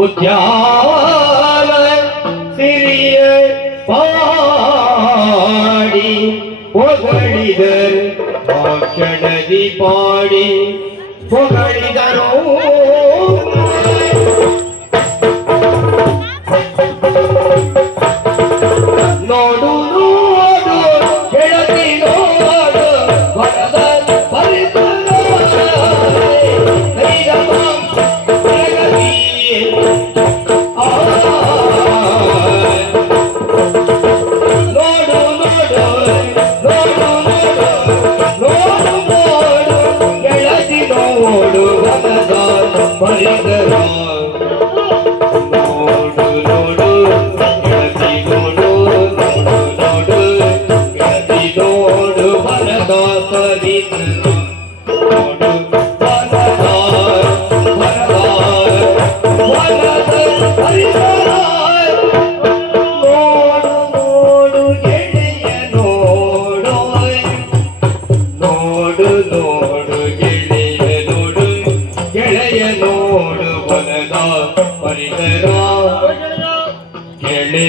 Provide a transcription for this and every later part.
उत्यालत सिरिय पाडी वजड़िदल आप्षणती पाडी पाडी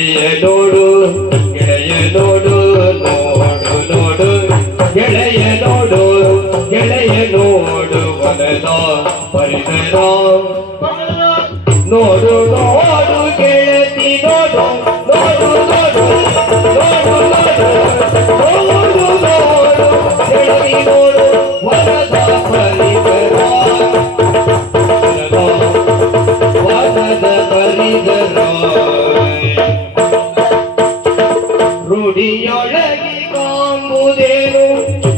इड़ये दोडू, इड़ये दोडू, तोटू, इड़ये दोडू,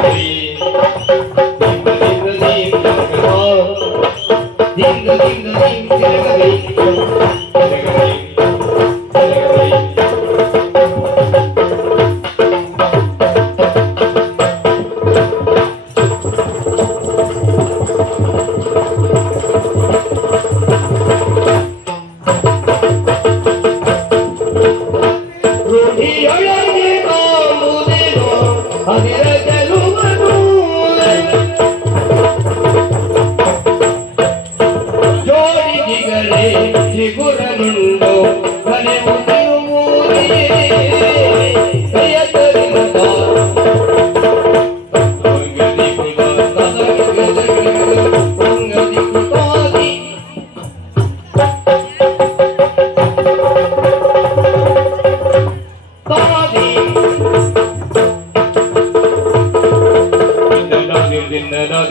你。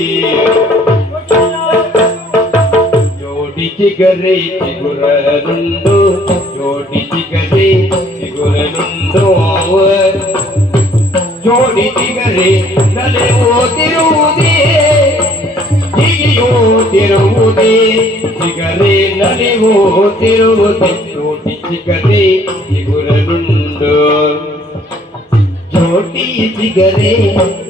جوڑی جگرے جگرندو جوڑی جگے جگرنندو و جوڑی جگرے نليو تیرو دی یہ یو تیرمو دی جگرے نليو